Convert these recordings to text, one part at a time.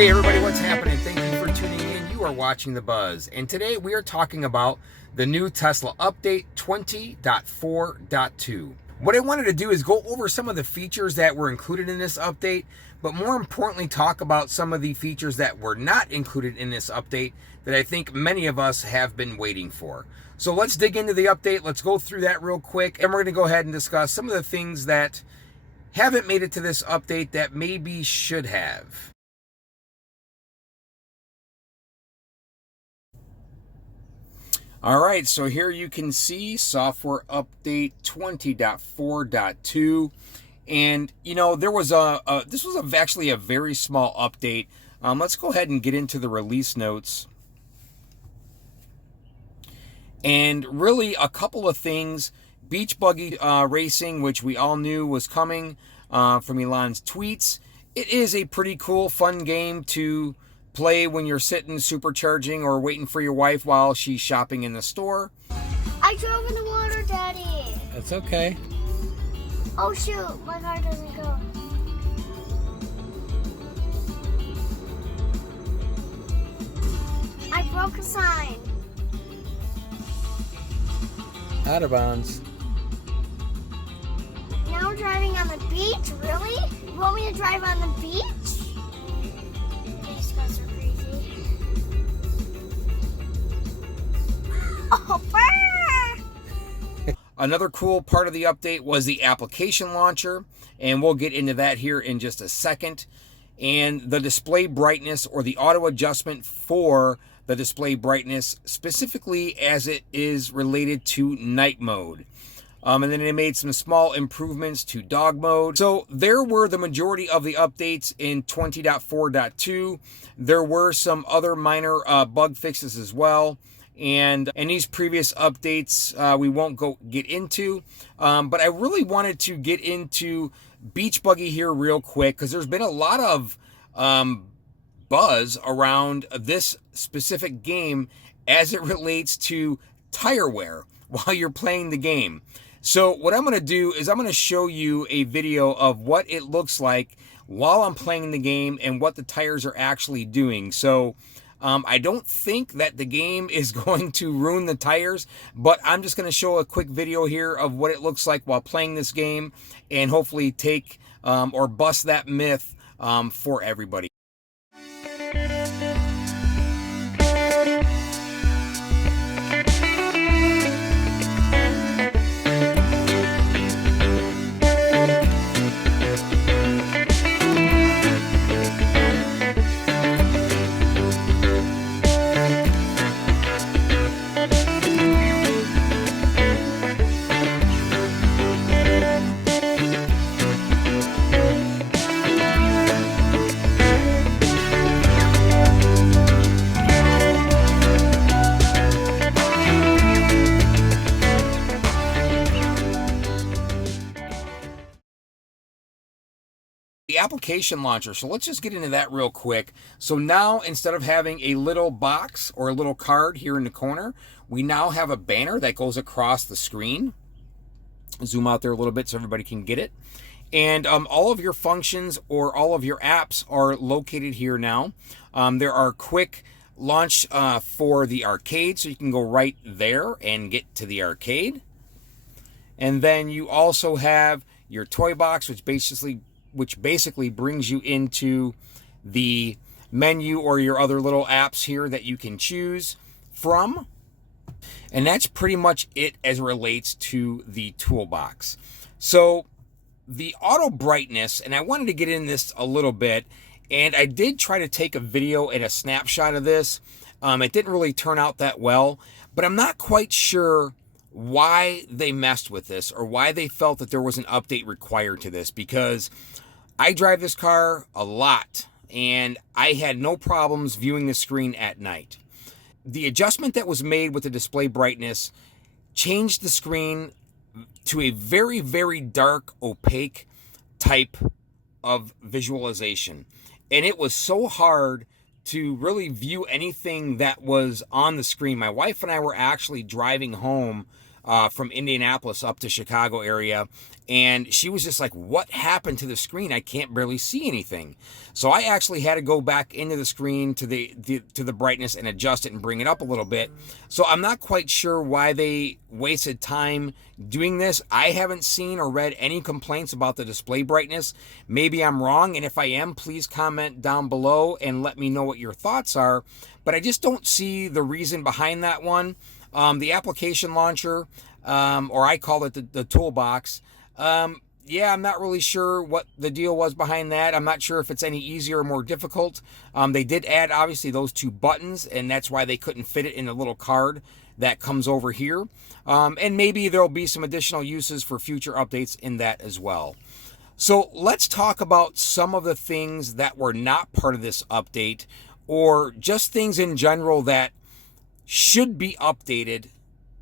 Hey everybody, what's happening? Thank you for tuning in. You are watching The Buzz, and today we are talking about the new Tesla update 20.4.2. What I wanted to do is go over some of the features that were included in this update, but more importantly talk about some of the features that were not included in this update that I think many of us have been waiting for. So let's dig into the update. Let's go through that real quick, and we're going to go ahead and discuss some of the things that haven't made it to this update that maybe should have. All right, so here you can see software update 20.4.2, and you know there was this was actually a very small update. Let's go ahead and get into the release notes, and really a couple of things. Beach buggy racing, which we all knew was coming from Elon's tweets. It is a pretty cool, fun game to play when you're sitting supercharging or waiting for your wife while she's shopping in the store. I drove in the water, Daddy. That's okay. Oh shoot, my car doesn't go. I broke a sign. Out of bounds. Now we're driving on the beach? Really? You want me to drive on the beach? These guys are crazy. Oh, brr! Another cool part of the update was the application launcher, and we'll get into that here in just a second. And the display brightness, or the auto adjustment for the display brightness, specifically as it is related to night mode. And then they made some small improvements to dog mode. So there were the majority of the updates in 20.4.2. There were some other minor bug fixes as well. And these previous updates we won't get into. But I really wanted to get into Beach Buggy here real quick, because there's been a lot of buzz around this specific game as it relates to tire wear while you're playing the game. So what I'm going to do is I'm going to show you a video of what it looks like while I'm playing the game and what the tires are actually doing. So I don't think that the game is going to ruin the tires, but I'm just going to show a quick video here of what it looks like while playing this game, and hopefully take or bust that myth for everybody. The application launcher, so let's just get into that real quick. So now, instead of having a little box or a little card here in the corner, we now have a banner that goes across the screen. Zoom out there a little bit so everybody can get it. And all of your functions or all of your apps are located here now. There are quick launch for the arcade, so you can go right there and get to the arcade. And then you also have your toy box, which basically brings you into the menu or your other little apps here that you can choose from. And that's pretty much it as it relates to the toolbox. So the auto brightness, and I wanted to get in this a little bit, and I did try to take a video and a snapshot of this. It didn't really turn out that well, but I'm not quite sure why they messed with this or why they felt that there was an update required to this, because I drive this car a lot and I had no problems viewing the screen at night. The adjustment that was made with the display brightness changed the screen to a very, very dark, opaque type of visualization. And it was so hard to really view anything that was on the screen. My wife and I were actually driving home from Indianapolis up to Chicago area, and she was just like, what happened to the screen? I can't barely see anything. So I actually had to go back into the screen to the brightness and adjust it and bring it up a little bit. So I'm not quite sure why they wasted time doing this. I haven't seen or read any complaints about the display brightness. Maybe I'm wrong, and if I am, please comment down below and let me know what your thoughts are. But I just don't see the reason behind that one. The application launcher, or I call it the toolbox. Yeah, I'm not really sure what the deal was behind that. I'm not sure if it's any easier or more difficult. They did add, obviously, those two buttons, and that's why they couldn't fit it in the little card that comes over here. And maybe there'll be some additional uses for future updates in that as well. So let's talk about some of the things that were not part of this update, or just things in general that should be updated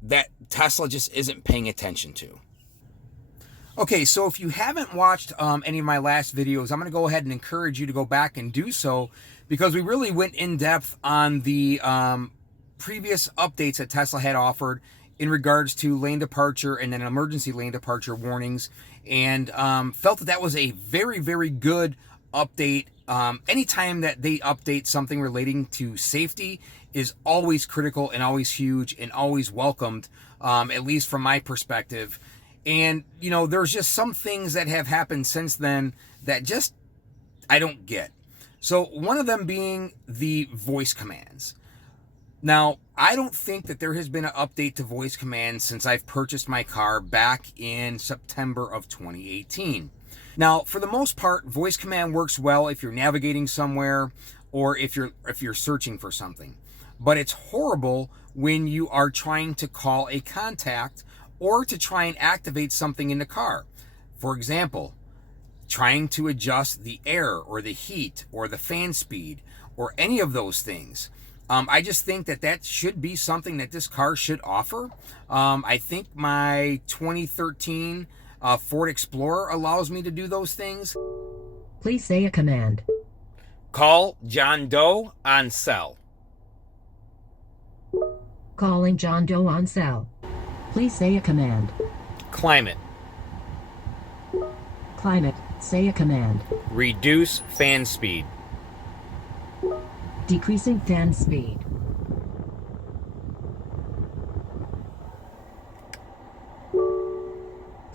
that Tesla just isn't paying attention to. Okay, so if you haven't watched any of my last videos, I'm going to go ahead and encourage you to go back and do so, because we really went in depth on the previous updates that Tesla had offered in regards to lane departure and then emergency lane departure warnings, and felt that that was a very, very good update. Anytime that they update something relating to safety is always critical and always huge and always welcomed, at least from my perspective. And, you know, there's just some things that have happened since then that just I don't get. So one of them being the voice commands. Now, I don't think that there has been an update to voice commands since I've purchased my car back in September of 2018. Now, for the most part, voice command works well if you're navigating somewhere or if you're searching for something. But it's horrible when you are trying to call a contact or to try and activate something in the car. For example, trying to adjust the air or the heat or the fan speed or any of those things. I just think that that should be something that this car should offer. I think my 2013 Ford Explorer allows me to do those things. Please say a command. Call John Doe on cell. Calling John Doe on cell. Please say a command. Climate. Climate, say a command. Reduce fan speed. Decreasing fan speed.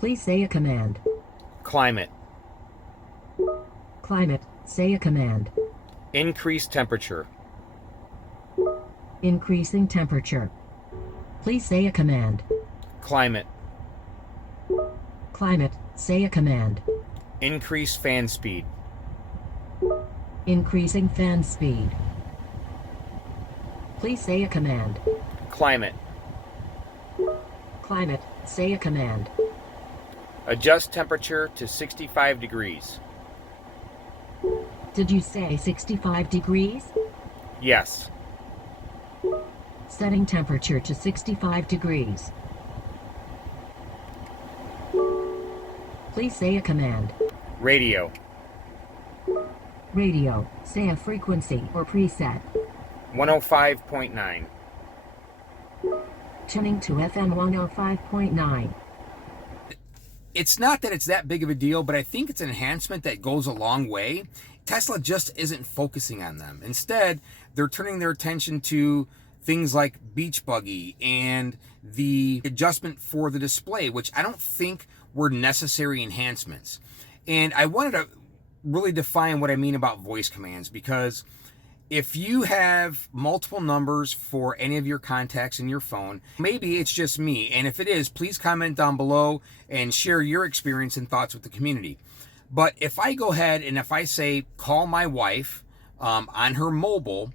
Please say a command. Climate. Climate, say a command. Increase temperature. Increasing temperature. Please say a command. Climate. Climate, say a command. Increase fan speed. Increasing fan speed. Please say a command. Climate. Climate, say a command. Adjust temperature to 65 degrees. Did you say 65 degrees? Yes. Setting temperature to 65 degrees. Please say a command. Radio. Radio, say a frequency or preset. 105.9. Tuning to FM 105.9. It's not that it's that big of a deal, but I think it's an enhancement that goes a long way. Tesla just isn't focusing on them. Instead, they're turning their attention to things like beach buggy and the adjustment for the display, which I don't think were necessary enhancements. And I wanted to really define what I mean about voice commands, because if you have multiple numbers for any of your contacts in your phone, maybe it's just me. And if it is, please comment down below and share your experience and thoughts with the community. But if I go ahead and if I say, call my wife on her mobile,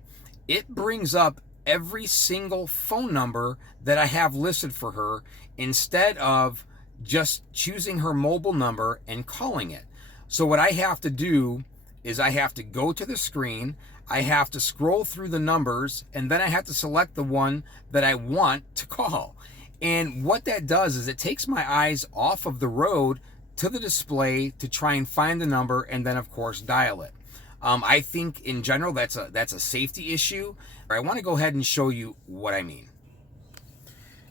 it brings up every single phone number that I have listed for her instead of just choosing her mobile number and calling it. So what I have to do is I have to go to the screen, I have to scroll through the numbers, and then I have to select the one that I want to call. And what that does is it takes my eyes off of the road to the display to try and find the number and then of course dial it. I think in general that's a safety issue. I want to go ahead and show you what I mean.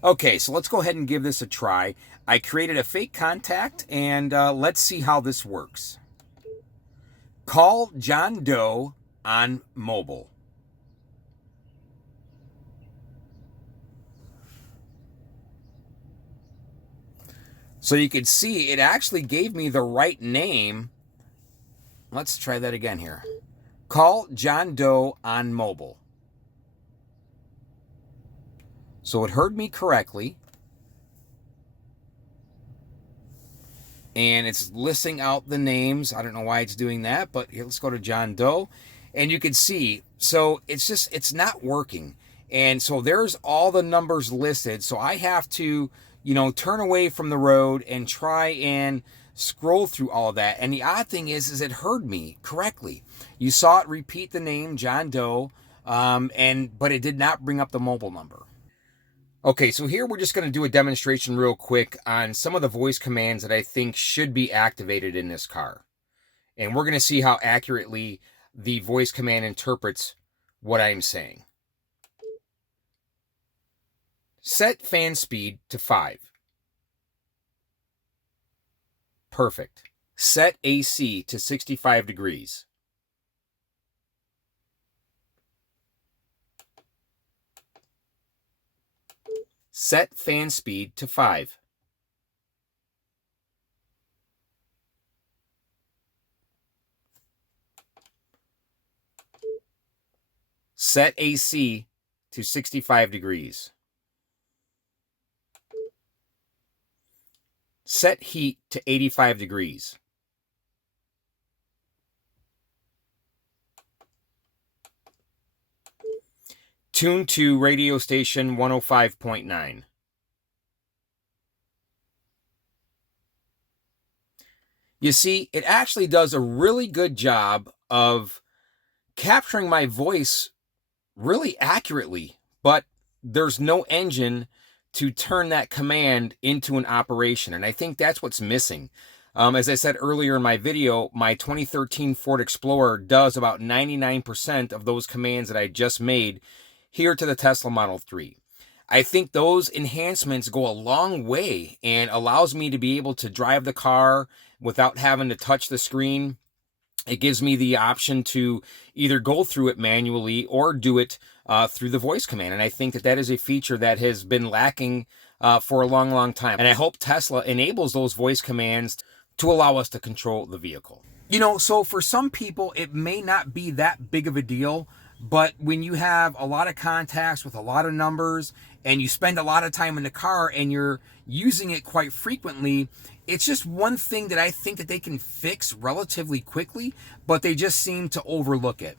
Okay, so let's go ahead and give this a try. I created a fake contact, and let's see how this works. Call John Doe on mobile. So you can see it actually gave me the right name. Let's try that again here. Call John Doe on mobile. So it heard me correctly. And it's listing out the names. I don't know why it's doing that, but here, let's go to John Doe. And you can see, so it's not working. And so there's all the numbers listed. So I have to, turn away from the road and try and scroll through all of that. And the odd thing is it heard me correctly. You saw it repeat the name, John Doe, but it did not bring up the mobile number. Okay, so here we're just going to do a demonstration real quick on some of the voice commands that I think should be activated in this car. And we're going to see how accurately the voice command interprets what I'm saying. Set fan speed to 5. Perfect. Set AC to 65 degrees. Set fan speed to 5. Set AC to 65 degrees. Set heat to 85 degrees. Tune to radio station 105.9. You see, it actually does a really good job of capturing my voice really accurately, but there's no engine to turn that command into an operation. And I think that's what's missing. As I said earlier in my video, my 2013 Ford Explorer does about 99% of those commands that I just made here to the Tesla Model 3. I think those enhancements go a long way and allows me to be able to drive the car without having to touch the screen. It gives me the option to either go through it manually or do it through the voice command. And I think that is a feature that has been lacking for a long, long time. And I hope Tesla enables those voice commands to allow us to control the vehicle. So for some people, it may not be that big of a deal. But when you have a lot of contacts with a lot of numbers and you spend a lot of time in the car and you're using it quite frequently, it's just one thing that I think that they can fix relatively quickly, but they just seem to overlook it.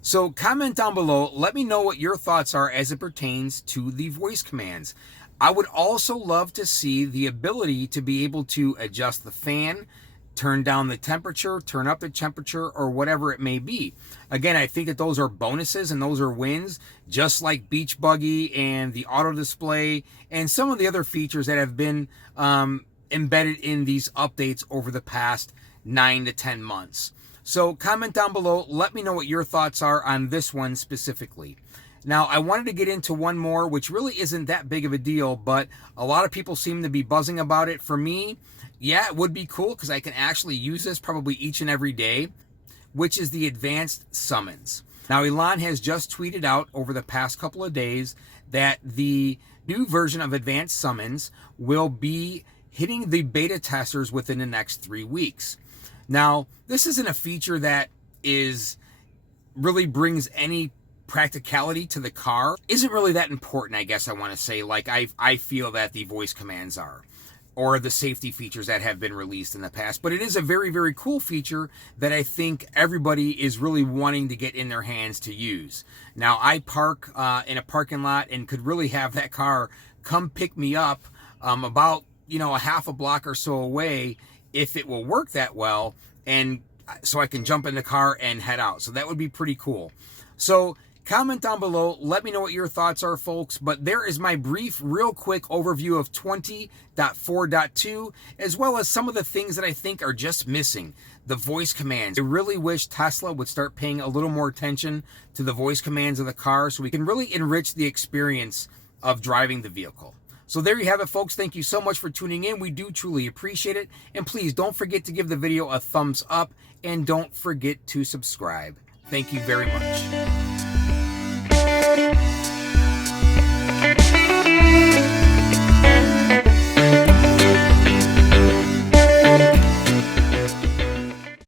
So comment down below, let me know what your thoughts are as it pertains to the voice commands. I would also love to see the ability to be able to adjust the fan, turn down the temperature, turn up the temperature, or whatever it may be. Again, I think that those are bonuses and those are wins, just like Beach Buggy and the auto display and some of the other features that have been embedded in these updates over the past 9 to 10 months. So comment down below, let me know what your thoughts are on this one specifically. Now, I wanted to get into one more, which really isn't that big of a deal, but a lot of people seem to be buzzing about it. For me, yeah, it would be cool because I can actually use this probably each and every day, which is the advanced summons. Now, Elon has just tweeted out over the past couple of days that the new version of advanced summons will be hitting the beta testers within the next 3 weeks. Now, this isn't a feature that really brings any practicality to the car. Isn't really that important, I guess I want to say, like I feel that the voice commands are, or the safety features that have been released in the past. But it is a very, very cool feature that I think everybody is really wanting to get in their hands to use. Now, I park in a parking lot and could really have that car come pick me up about, a half a block or so away if it will work that well, and so I can jump in the car and head out. So that would be pretty cool. So comment down below, let me know what your thoughts are, folks. But there is my brief, real quick overview of 20.4.2, as well as some of the things that I think are just missing. The voice commands. I really wish Tesla would start paying a little more attention to the voice commands of the car so we can really enrich the experience of driving the vehicle. So there you have it, folks. Thank you so much for tuning in. We do truly appreciate it. And please don't forget to give the video a thumbs up and don't forget to subscribe. Thank you very much.